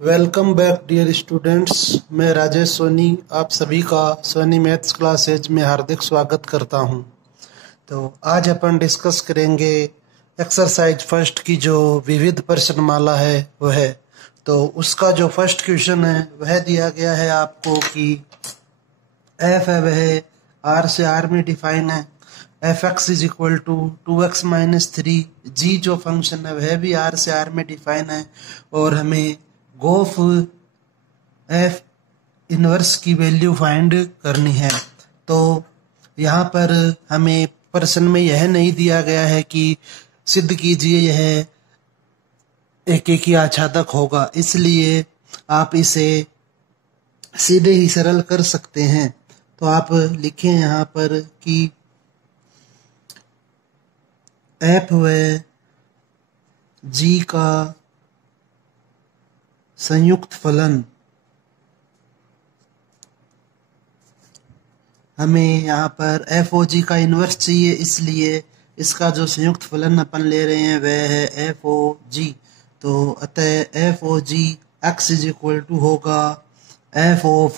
Welcome back dear students. मैं राजेश सोनी आप सभी का सोनी मैथ्स क्लासेज में हार्दिक स्वागत करता हूं। तो आज अपन डिस्कस करेंगे एक्सरसाइज फर्स्ट की जो विविध प्रश्नमाला है वह तो उसका जो फर्स्ट क्वेश्चन है वह दिया गया है आपको कि एफ है वह आर से आर में डिफाइन है। F x is equal to 2x-3। G जो फंक्शन है वह भी आर से आर में डिफाइन है और हमें गोफ एफ इनवर्स की वैल्यू फाइंड करनी है। तो यहाँ पर हमें प्रश्न में यह नहीं दिया गया है कि सिद्ध कीजिए यह एक ही आच्छादक होगा, इसलिए आप इसे सीधे ही सरल कर सकते हैं। तो आप लिखें यहाँ पर कि एफ व जी का संयुक्त फलन हमें यहाँ पर एफ ओ जी का इन्वर्स चाहिए, इसलिए इसका जो संयुक्त फलन अपन ले रहे हैं वह है एफ ओ जी। तो अतः f o g x is equal to होगा एफ ऑफ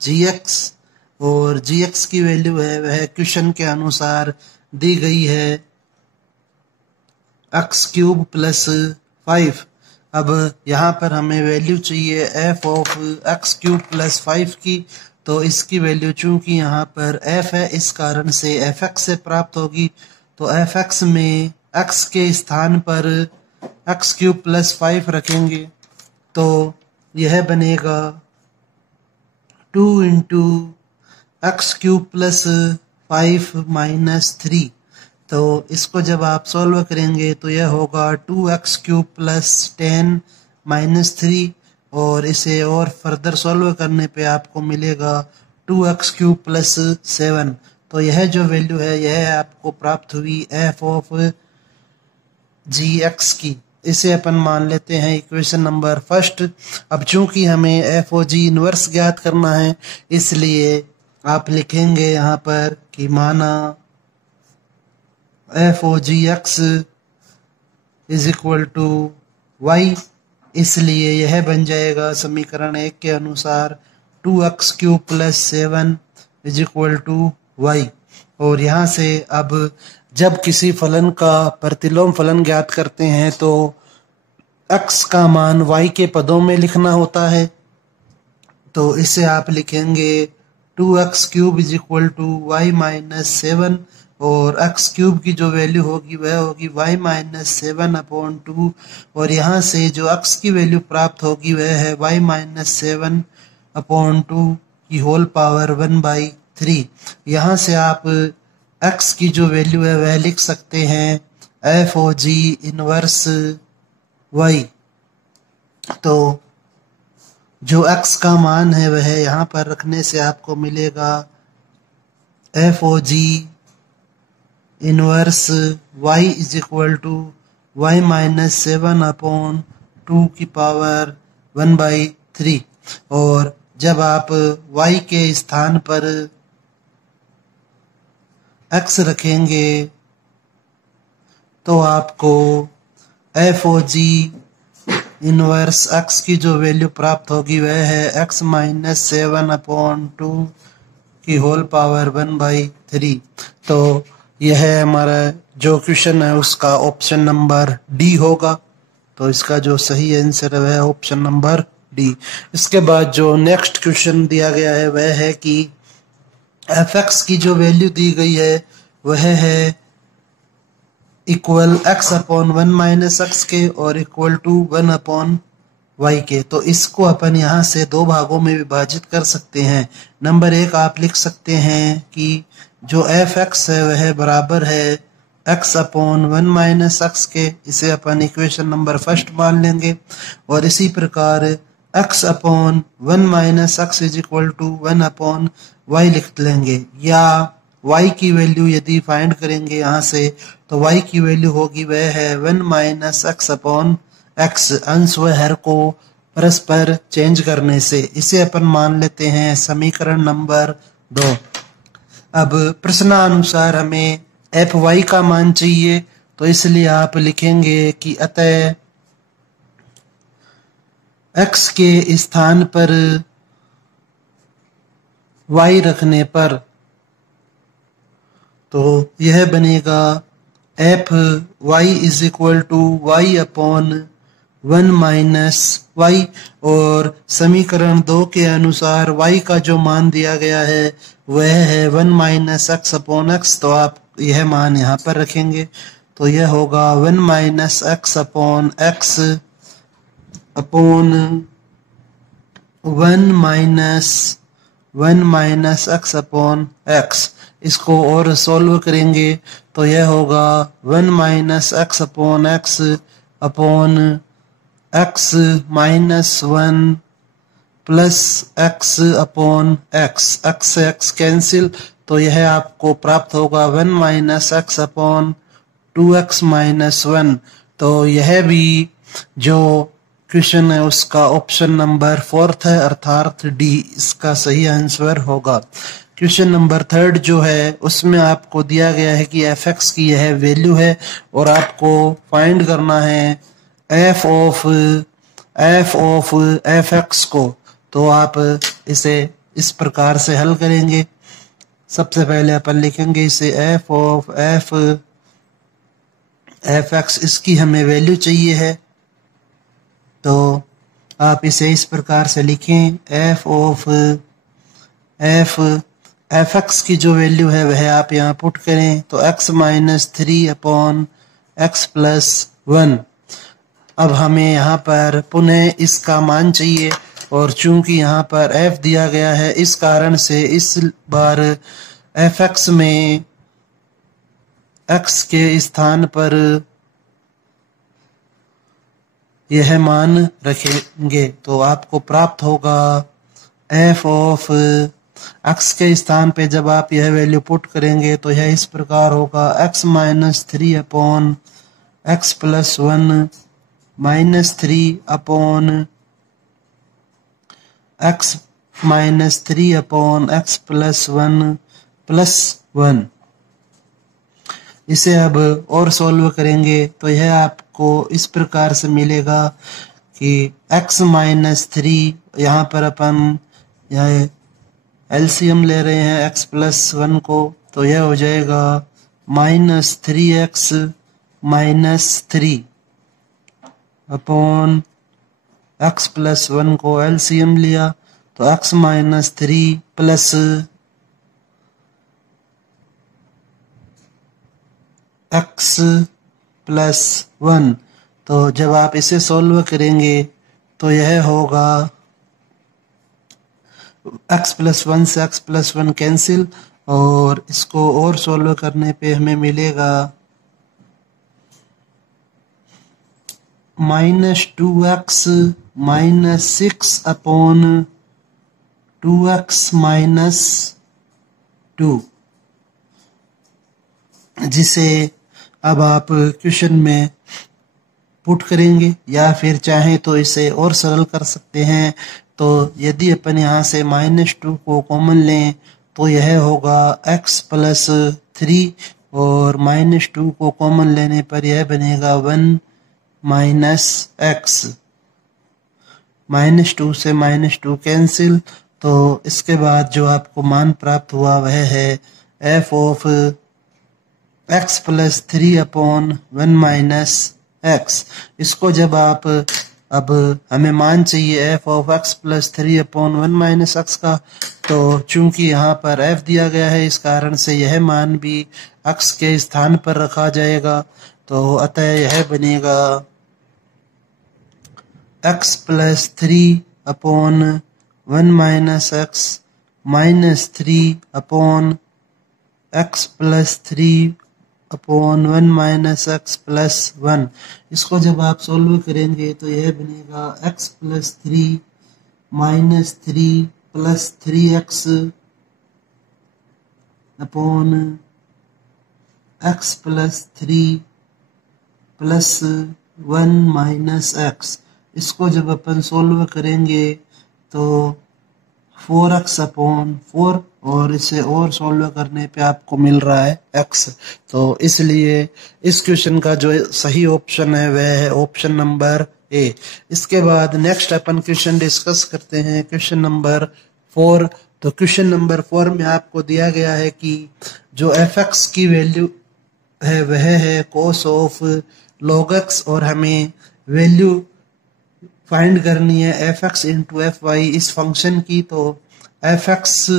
जी एक्स और जी एक्स की वैल्यू है वह क्वेश्चन के अनुसार दी गई है एक्स क्यूब प्लस 5। अब यहाँ पर हमें वैल्यू चाहिए F of x cube plus 5 की, तो इसकी वैल्यू चूंकि यहाँ पर एफ है इस कारण से एफ एक्स से प्राप्त होगी। तो एफ एक्स में एक्स के स्थान पर एक्स क्यूब प्लस 5 रखेंगे तो यह बनेगा 2 into x cube plus 5 minus 3। तो इसको जब आप सॉल्व करेंगे तो यह होगा 2x क्यूब प्लस 10 माइनस 3 और इसे और फर्दर सॉल्व करने पे आपको मिलेगा 2x क्यूब प्लस 7। तो यह जो वैल्यू है यह आपको प्राप्त हुई एफ ऑफ जी एक्स की। इसे अपन मान लेते हैं इक्वेशन नंबर फर्स्ट। अब चूंकि हमें एफ ओ जी इनवर्स ज्ञात करना है इसलिए आप लिखेंगे यहाँ पर कि माना f o g x is equal to y, इसलिए यह बन जाएगा समीकरण 1 के अनुसार 2x cube plus 7 is equal to y. और यहाँ से अब जब किसी फलन का प्रतिलोम फलन ज्ञात करते हैं तो x का मान y के पदों में लिखना होता है। तो इसे आप लिखेंगे 2x cube is equal to y minus 7 और x क्यूब की जो वैल्यू होगी वह होगी y माइनस 7/2 और यहाँ से जो x की वैल्यू प्राप्त होगी वह है y माइनस 7/2 की होल पावर 1/3। यहाँ से आप x की जो वैल्यू है वह लिख सकते हैं f o g inverse y। तो जो x का मान है वह यहाँ पर रखने से आपको मिलेगा f o g inverse y is equal to y minus 7/2 की पावर 1/3। और जब आप y के स्थान पर x रखेंगे तो आपको f o g inverse x की जो वैल्यू प्राप्त होगी वह है x माइनस 7/2 की होल पावर 1/3। तो यह हमारा जो क्वेश्चन है उसका ऑप्शन नंबर डी होगा। तो इसका जो सही आंसर है वह ऑप्शन नंबर डी। इसके बाद जो नेक्स्ट क्वेश्चन दिया गया है वह है कि एफ एक्स की जो वैल्यू दी गई है वह है इक्वल x/1 माइनस एक्स के और इक्वल टू 1/y के। तो इसको अपन यहाँ से दो भागों में विभाजित कर सकते हैं। नंबर 1 आप लिख सकते हैं कि जो एफ एक्स है वह बराबर है x/1 माइनस एक्स के, इसे अपन इक्वेशन नंबर फर्स्ट मान लेंगे। और इसी प्रकार x/1 minus x is equal to 1/y लिख लेंगे। या y की वैल्यू यदि फाइंड करेंगे यहाँ से तो y की वैल्यू होगी वह है 1 माइनस x/x, अंश व हर को परस्पर चेंज करने से। इसे अपन मान लेते हैं समीकरण नंबर 2। अब प्रश्नानुसार हमें एफ वाई का मान चाहिए तो इसलिए आप लिखेंगे कि अतः x के स्थान पर y रखने पर, तो यह बनेगा f y is equal to y upon 1 minus y, और समीकरण 2 के अनुसार y का जो मान दिया गया है वह है 1 माइनस एक्स अपॉन एक्स। तो आप यह मान यहाँ पर रखेंगे, तो यह होगा 1 minus x upon x upon 1 minus x upon x. इसको और सॉल्व करेंगे तो यह होगा 1 minus x upon x upon x minus 1 plus x upon x. X से एक्स कैंसिल, तो यह आपको प्राप्त होगा 1 minus x upon 2x minus 1। तो यह भी जो क्वेश्चन है उसका ऑप्शन नंबर 4 है, अर्थात डी इसका सही आंसर होगा। क्वेश्चन नंबर 3 जो है उसमें आपको दिया गया है कि एफ एक्स की यह वैल्यू है और आपको फाइंड करना है एफ ऑफ एफ एक्स को। तो आप इसे इस प्रकार से हल करेंगे। सबसे पहले अपन लिखेंगे इसे एफ ऑफ एफ एक्स, इसकी हमें वैल्यू चाहिए है, तो आप इसे इस प्रकार से लिखें एफ ऑफ एफ एक्स की जो वैल्यू है वह आप यहाँ पुट करें, तो x minus 3 upon x plus 1। अब हमें यहाँ पर पुनः इसका मान चाहिए, और चूंकि यहाँ पर f दिया गया है इस कारण से इस बार एफ एक्स में x के स्थान पर यह मान रखेंगे, तो आपको प्राप्त होगा एफ ऑफ x के स्थान पे जब आप यह वैल्यू पुट करेंगे तो यह इस प्रकार होगा x minus 3 upon x plus 1 minus 3 upon x minus 3 upon x plus 1 plus 1। इसे अब और सॉल्व करेंगे तो यह आपको इस प्रकार से मिलेगा कि x माइनस 3, यहाँ पर अपन यह एलसीएम ले रहे हैं x प्लस 1 को, तो यह हो जाएगा minus 3x minus 3 upon x plus 1 को एलसीएम लिया, तो x minus 3 plus x plus 1। तो जब आप इसे सॉल्व करेंगे तो यह होगा x प्लस 1 से x प्लस 1 कैंसिल, और इसको और सॉल्व करने पे हमें मिलेगा minus 2x minus 6 upon 2x minus 2, जिसे अब आप क्वेश्चन में पुट करेंगे, या फिर चाहें तो इसे और सरल कर सकते हैं। तो यदि अपन यहाँ से माइनस 2 को कॉमन लें तो यह होगा x प्लस 3, और माइनस 2 को कॉमन लेने पर यह बनेगा 1 माइनस एक्स। माइनस 2 से माइनस 2 कैंसिल, तो इसके बाद जो आपको मान प्राप्त हुआ वह है F of x plus 3 upon 1 minus x. इसको जब आप, अब हमें मान चाहिए F of x plus 3 upon 1 minus x का, तो चूंकि यहाँ पर f दिया गया है इस कारण से यह मान भी x के स्थान पर रखा जाएगा, तो अतः यह बनेगा x plus 3 upon 1 minus x minus 3 upon x plus 3 upon 1 minus x plus 1। इसको जब आप सोल्व करेंगे तो यह बनेगा x plus 3 minus 3 plus 3x upon x plus 3 plus 1 minus x. इसको जब अपन सोल्व करेंगे तो 4x अपॉन 4, और इसे और सोल्व करने पे आपको मिल रहा है x। तो इसलिए इस क्वेश्चन का जो सही ऑप्शन है वह है ऑप्शन नंबर ए। इसके बाद नेक्स्ट अपन क्वेश्चन डिस्कस करते हैं, क्वेश्चन नंबर 4। तो क्वेश्चन नंबर 4 में आपको दिया गया है कि जो एफ एक्स की वैल्यू है वह है कोस ऑफ log x और हमें वैल्यू फाइंड करनी है F x into f y इस फंक्शन की। तो f x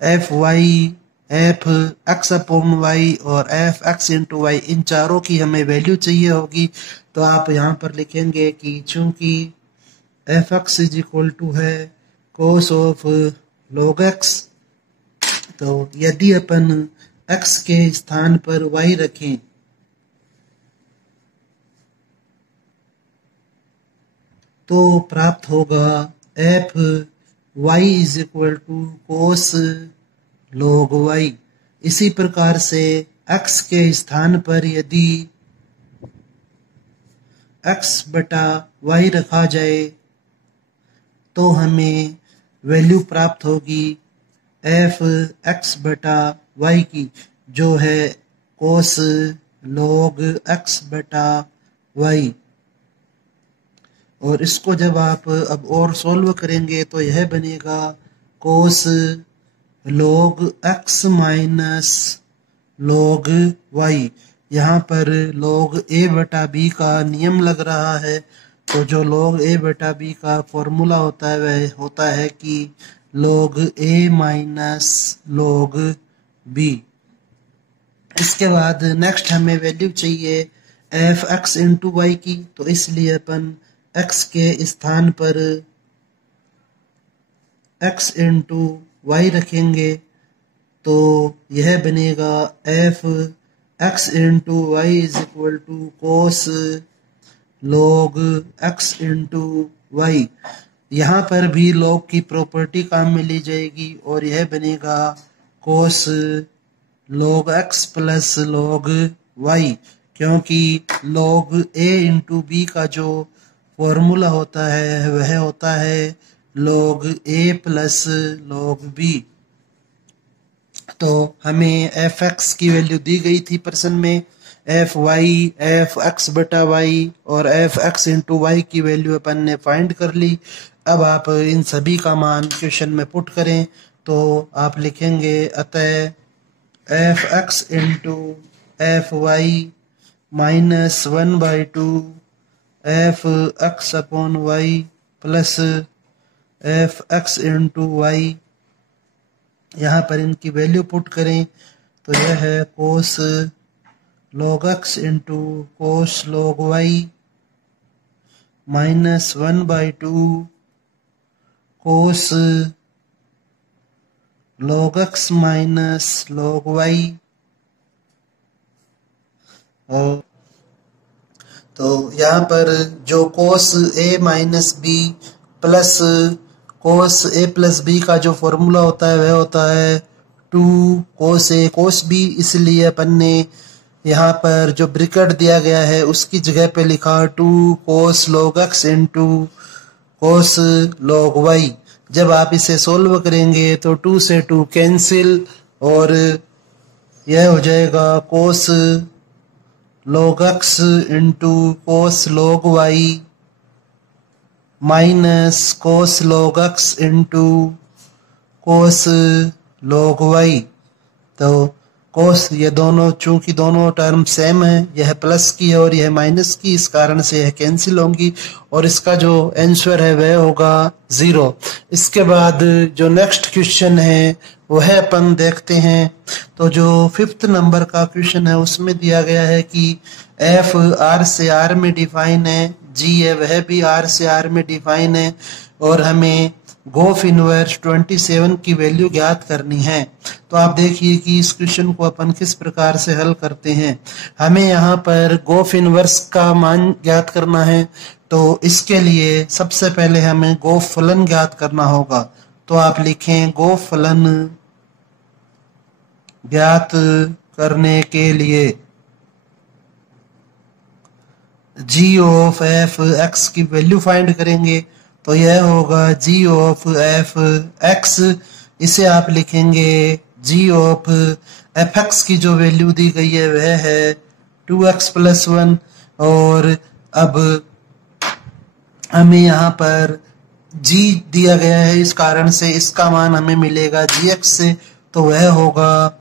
f y f x upon y और एफ एक्स इंटू वाई इन चारों की हमें वैल्यू चाहिए होगी। तो आप यहाँ पर लिखेंगे कि चूंकि f x is equal to है कोस ऑफ log x, तो यदि अपन x के स्थान पर y रखें तो प्राप्त होगा f y is equal to cos log y। इसी प्रकार से x के स्थान पर यदि x बटा y रखा जाए तो हमें वैल्यू प्राप्त होगी एफ एक्स बटा वाई की, जो है कोस log x बटा वाई। और इसको जब आप अब और सोल्व करेंगे तो यह बनेगा कोस log x minus log y। यहाँ पर log a बटा b का नियम लग रहा है। तो जो log a बटा b का फॉर्मूला होता है वह होता है कि log a minus log b। इसके बाद नेक्स्ट हमें वैल्यू चाहिए एफ एक्स इंटू वाई की। तो इसलिए अपन x के स्थान पर x इंटू वाई रखेंगे। तो यह बनेगा f x into y is equal to cos log x into y. यहाँ पर भी log की प्रॉपर्टी काम में ली जाएगी और यह बनेगा कोस log x plus log y, क्योंकि log a इंटू b का जो फॉर्मूला होता है वह होता है log a plus log b। तो हमें एफ एक्स की वैल्यू दी गई थी प्रश्न में, एफ वाई एफ एक्स बटा वाई और एफ एक्स इंटू वाई की वैल्यू अपन ने फाइंड कर ली। अब आप इन सभी का मान क्वेश्चन में पुट करें तो आप लिखेंगे अतः f x into f y minus 1/2 f x upon y plus f x into y. यहाँ पर इनकी वैल्यू पुट करें तो यह है cos log x into cos log y minus 1/2 cos log x minus log y। और तो यहाँ पर जो cos a minus b plus cos a plus b का जो फॉर्मूला होता है वह होता है 2 कोस a कोस b। इसलिए अपन ने यहाँ पर जो ब्रैकेट दिया गया है उसकी जगह पे लिखा 2 कोस log x into cos log y। जब आप इसे सोल्व करेंगे तो 2 से 2 कैंसिल और यह हो जाएगा कोस log x into cos log y minus cos log x into cos log y। तो कोस ये दोनों चूंकि दोनों टर्म सेम है, यह प्लस की है और यह माइनस की, इस कारण से यह कैंसिल होंगी और इसका जो आंसर है वह होगा 0। इसके बाद जो नेक्स्ट क्वेश्चन है वह अपन देखते हैं। तो जो 5th नंबर का क्वेश्चन है उसमें दिया गया है कि एफ आर से आर में डिफाइन है, जी है वह भी आर से आर में डिफाइन है और हमें गोफ इनवर्स 27 की वैल्यू ज्ञात करनी है। तो आप देखिए कि इस क्वेश्चन को अपन किस प्रकार से हल करते हैं। हमें यहाँ पर गोफ इनवर्स का मान ज्ञात करना है। तो इसके लिए सबसे पहले हमें गोफ फलन ज्ञात करना होगा। तो आप लिखें गोफ फलन ज्ञात करने के लिए जी ऑफ एफ एक्स की वैल्यू फाइंड करेंगे। तो यह होगा जी ऑफ एफ एक्स। इसे आप लिखेंगे जी ऑफ एफ एक्स की जो वैल्यू दी गई है वह है 2x + 1। और अब हमें यहाँ पर g दिया गया है, इस कारण से इसका मान हमें मिलेगा gx से, तो वह होगा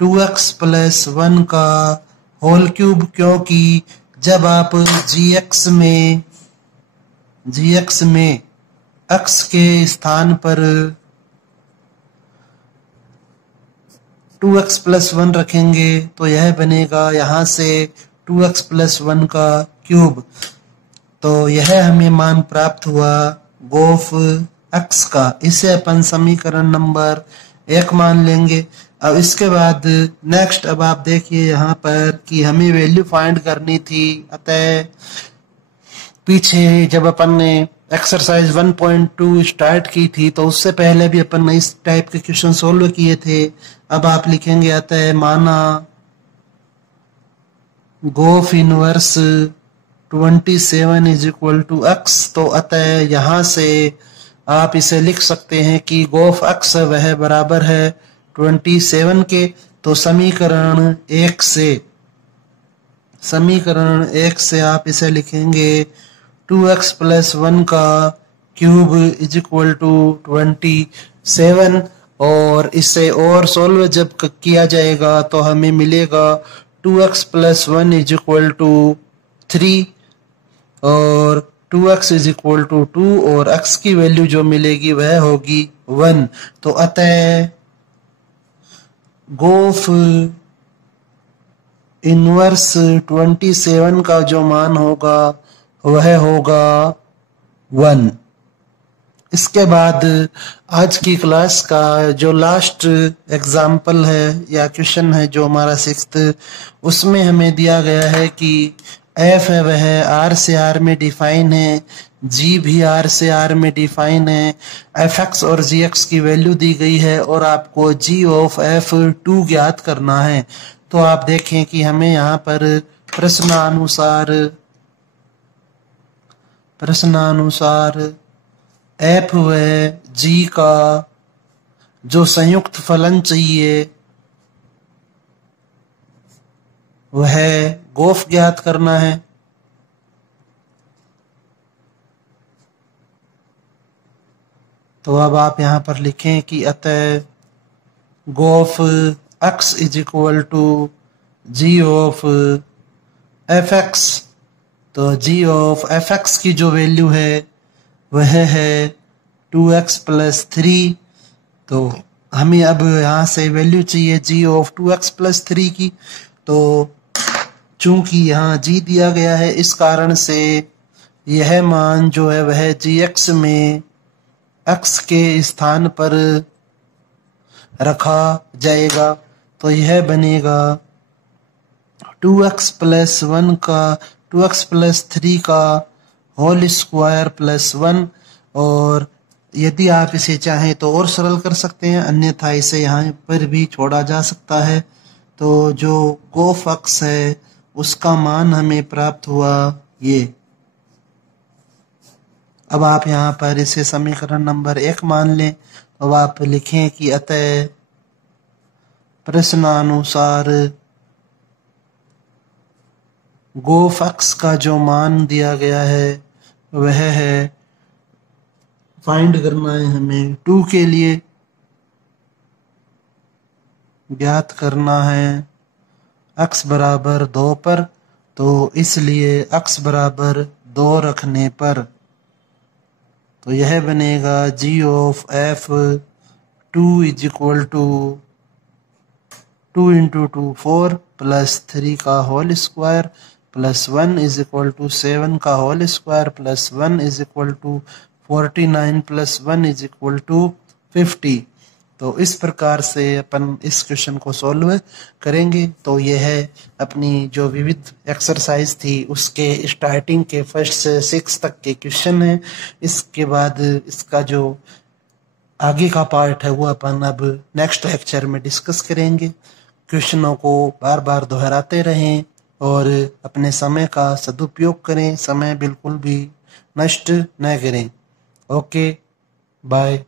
2x प्लस 1 का होल क्यूब, क्योंकि जब आप gx में x के स्थान पर 2x प्लस 1 रखेंगे तो यह बनेगा यहाँ से 2x प्लस 1 का क्यूब। तो यह हमें मान प्राप्त हुआ गोफ x का। इसे अपन समीकरण नंबर 1 मान लेंगे। अब इसके बाद नेक्स्ट, अब आप देखिए यहाँ पर कि हमें वैल्यू फाइंड करनी थी। अतः पीछे जब अपन ने एक्सरसाइज 1.2 स्टार्ट की थी तो उससे पहले भी अपन ने इस टाइप के क्वेश्चन सोल्व किए थे। अब आप लिखेंगे अतः माना g o f inverse 27 is equal to x, तो अतः यहाँ से आप इसे लिख सकते हैं कि गोफ x वह बराबर है 27 के। तो समीकरण 1 से आप इसे लिखेंगे 2x प्लस 1 का क्यूब इज इक्वल टू 27, और इसे और सोल्व जब किया जाएगा तो हमें मिलेगा 2x plus 1 is equal to 3 और 2x इज इक्वल टू 2, और x की वैल्यू जो मिलेगी वह होगी 1। तो अतः गोफ इनवर्स 27 का जो मान होगा वह होगा 1। इसके बाद आज की क्लास का जो लास्ट एग्जाम्पल है या क्वेश्चन है, जो हमारा 6th, उसमें हमें दिया गया है कि f है वह r से r में डिफाइन है, g भी r से r में डिफाइन है, fx और gx की वैल्यू दी गई है और आपको g ऑफ f2 ज्ञात करना है। तो आप देखें कि हमें यहाँ पर प्रश्नानुसार f व g का जो संयुक्त फलन चाहिए वह गोफ ज्ञात करना है। तो अब आप यहाँ पर लिखें कि अतः g o f x is equal to g of fx। तो g ऑफ fx की जो वैल्यू है वह है 2x प्लस 3। तो हमें अब यहाँ से वैल्यू चाहिए g ऑफ 2x प्लस 3 की। तो चूंकि यहाँ g दिया गया है, इस कारण से यह मान जो है वह gx में x के स्थान पर रखा जाएगा। तो यह बनेगा 2x प्लस 3 का होल स्क्वायर प्लस 1, और यदि आप इसे चाहें तो और सरल कर सकते हैं, अन्यथा इसे यहाँ पर भी छोड़ा जा सकता है। तो जो गोफ x है उसका मान हमें प्राप्त हुआ ये। अब आप यहाँ पर इसे समीकरण नंबर 1 मान लें। अब आप लिखें कि अतः प्रश्नानुसार गोफ x का जो मान दिया गया है वह है, फाइंड करना है हमें 2 के लिए, ज्ञात करना है x बराबर 2 पर। तो इसलिए x बराबर 2 रखने पर तो यह बनेगा g of f2 is equal to 2 into 2 4 plus 3 का whole square plus 1 is equal to 7 का whole square plus 1 is equal to 49 plus 1 is equal to 50। तो इस प्रकार से अपन इस क्वेश्चन को सॉल्व करेंगे। तो यह है अपनी जो विविध एक्सरसाइज थी उसके स्टार्टिंग के फर्स्ट से 6 तक के क्वेश्चन हैं। इसके बाद इसका जो आगे का पार्ट है वो अपन अब नेक्स्ट लेक्चर में डिस्कस करेंगे। क्वेश्चनों को बार बार दोहराते रहें और अपने समय का सदुपयोग करें, समय बिल्कुल भी नष्ट न करें। Okay, bye.